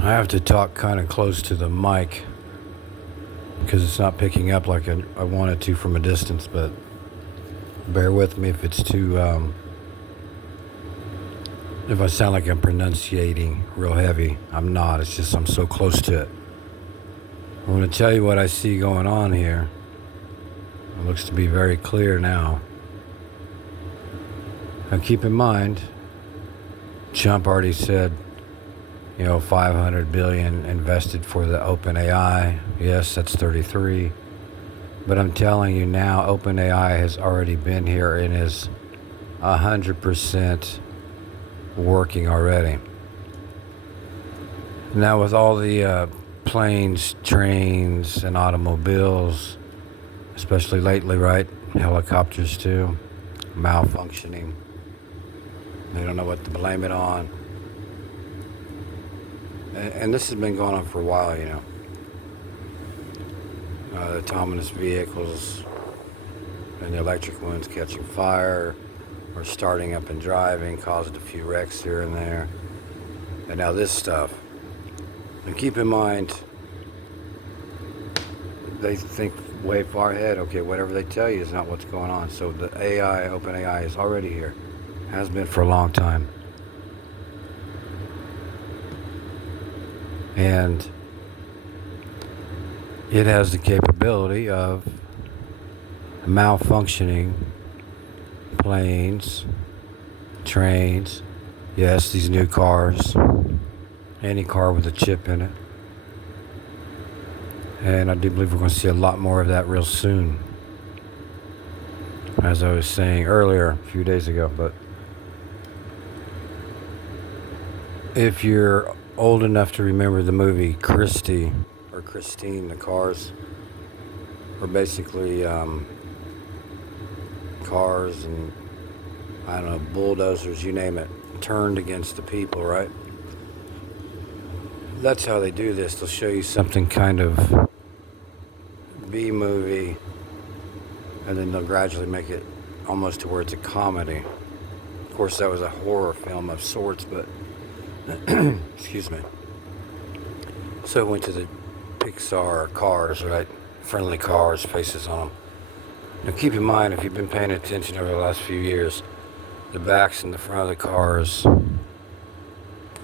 I have to talk kind of close to the mic because it's not picking up like I want it to from a distance, but bear with me if it's too, if I sound like I'm pronunciating real heavy. I'm not, it's just I'm so close to it. I'm going to tell you what I see going on here. It looks to be very clear now. Now keep in mind, Trump already said, 500 billion invested for the Openai. Yes, that's 33. But I'm telling you now, Openai has already been here and is 100% working already. Now with all the planes, trains, and automobiles, especially lately, right? Helicopters too, malfunctioning. They don't know what to blame it on. And this has been going on for a while, The autonomous vehicles and the electric ones catching fire or starting up and driving caused a few wrecks here and there. And now this stuff. And keep in mind, they think way far ahead. Okay, whatever they tell you is not what's going on. So the AI, OpenAI, is already here. Has been for a long time. And it has the capability of malfunctioning planes, trains, yes, these new cars, any car with a chip in it. And I do believe we're going to see a lot more of that real soon, as I was saying earlier, a few days ago. But if you're old enough to remember the movie Christie or Christine, the cars were basically cars and, I don't know, bulldozers, you name it, turned against the people, right? That's how they do this. They'll show you something kind of B movie, and then they'll gradually make it almost to where it's a comedy. Of course, that was a horror film of sorts, but excuse me. So it went to the Pixar cars, right? Friendly cars, faces on them. Now keep in mind, if you've been paying attention over the last few years, the backs and the front of the cars,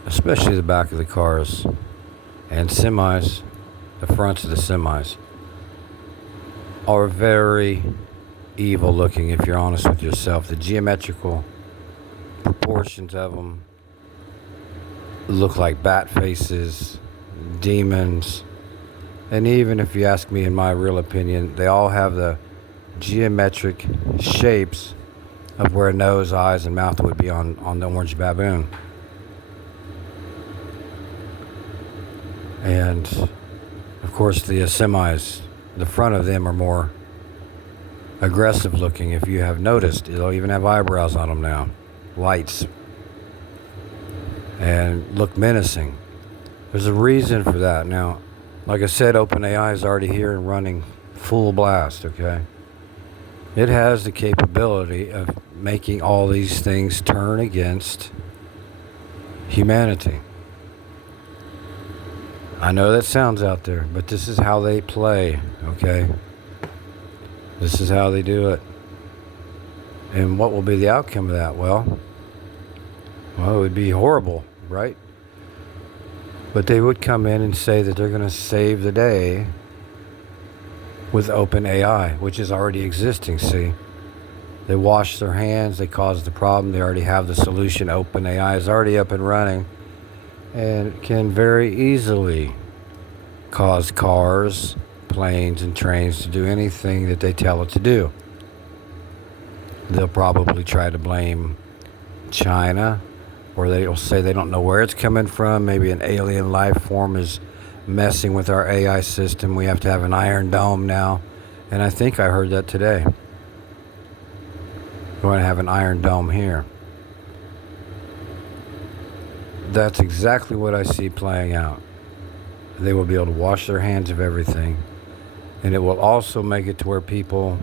especially the back of the cars and semis, the fronts of the semis, are very evil looking if you're honest with yourself. The geometrical proportions of them look like bat faces, demons, and even if you ask me, in my real opinion, they all have the geometric shapes of where nose, eyes, and mouth would be on the orange baboon. And of course the semis, the front of them are more aggressive looking. If you have noticed, they'll even have eyebrows on them now, lights, and look menacing. There's a reason for that. Now, like I said, OpenAI is already here and running full blast, okay? It has the capability of making all these things turn against humanity. I know that sounds out there, but this is how they play, okay? This is how they do it. And what will be the outcome of that? Well, it would be horrible, right? But they would come in and say that they're going to save the day with OpenAI, which is already existing, see? They wash their hands, they caused the problem, they already have the solution. OpenAI is already up and running and can very easily cause cars, planes, and trains to do anything that they tell it to do. They'll probably try to blame China, or they'll say they don't know where it's coming from. Maybe an alien life form is messing with our AI system. We have to have an iron dome now. And I think I heard that today. We're going to have an iron dome here. That's exactly what I see playing out. They will be able to wash their hands of everything. And it will also make it to where people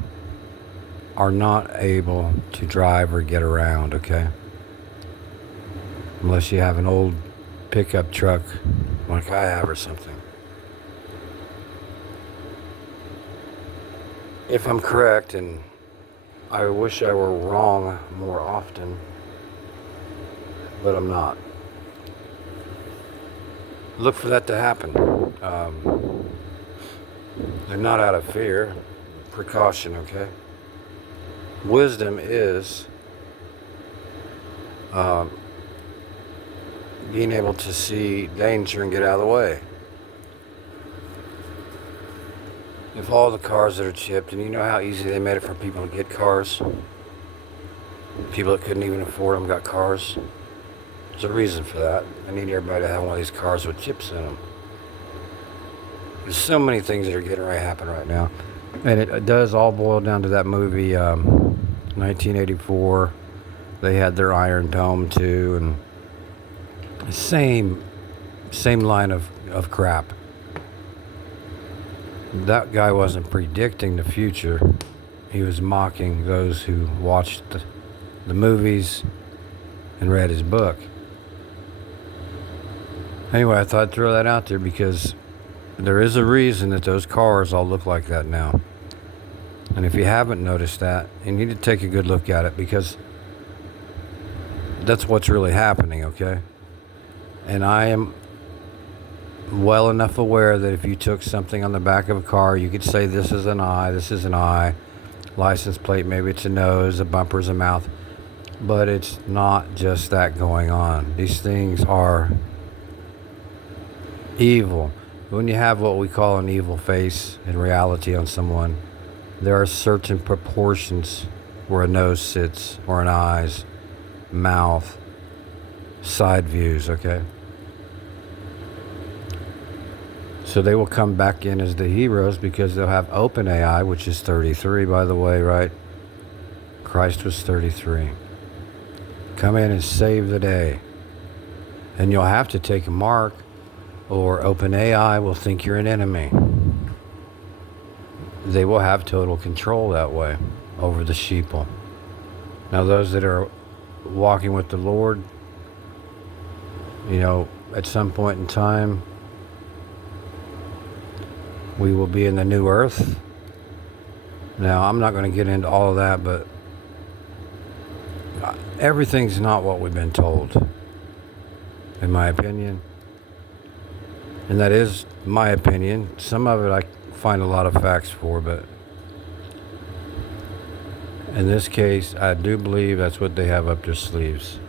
are not able to drive or get around, okay? Unless you have an old pickup truck like I have or something. If I'm correct, and I wish I were wrong more often, but I'm not. Look for that to happen. They're not out of fear, precaution, okay? Wisdom is being able to see danger and get out of the way. If all the cars that are chipped, and you know how easy they made it for people to get cars, people that couldn't even afford them got cars. There's a reason for that. I need everybody to have one of these cars with chips in them. There's so many things that are getting ready to happen right now. And it does all boil down to that movie, 1984. They had their Iron Dome too, and the same line of crap. That guy wasn't predicting the future. He was mocking those who watched the movies and read his book. Anyway, I thought I'd throw that out there because there is a reason that those cars all look like that now. And if you haven't noticed that, you need to take a good look at it, because that's what's really happening, okay? And I am well enough aware that if you took something on the back of a car, you could say this is an eye, this is an eye, license plate, maybe it's a nose, a bumper's a mouth. But it's not just that going on. These things are evil. When you have what we call an evil face in reality on someone, there are certain proportions where a nose sits, or an eyes, mouth, side views, okay? So they will come back in as the heroes because they'll have Openai, which is 33, by the way, right? Christ was 33. Come in and save the day. And you'll have to take a mark, or Openai will think you're an enemy. They will have total control that way over the sheeple. Now those that are walking with the Lord, at some point in time, we will be in the new earth. Now, I'm not going to get into all of that, but everything's not what we've been told, in my opinion. And that is my opinion. Some of it I find a lot of facts for, but in this case, I do believe that's what they have up their sleeves.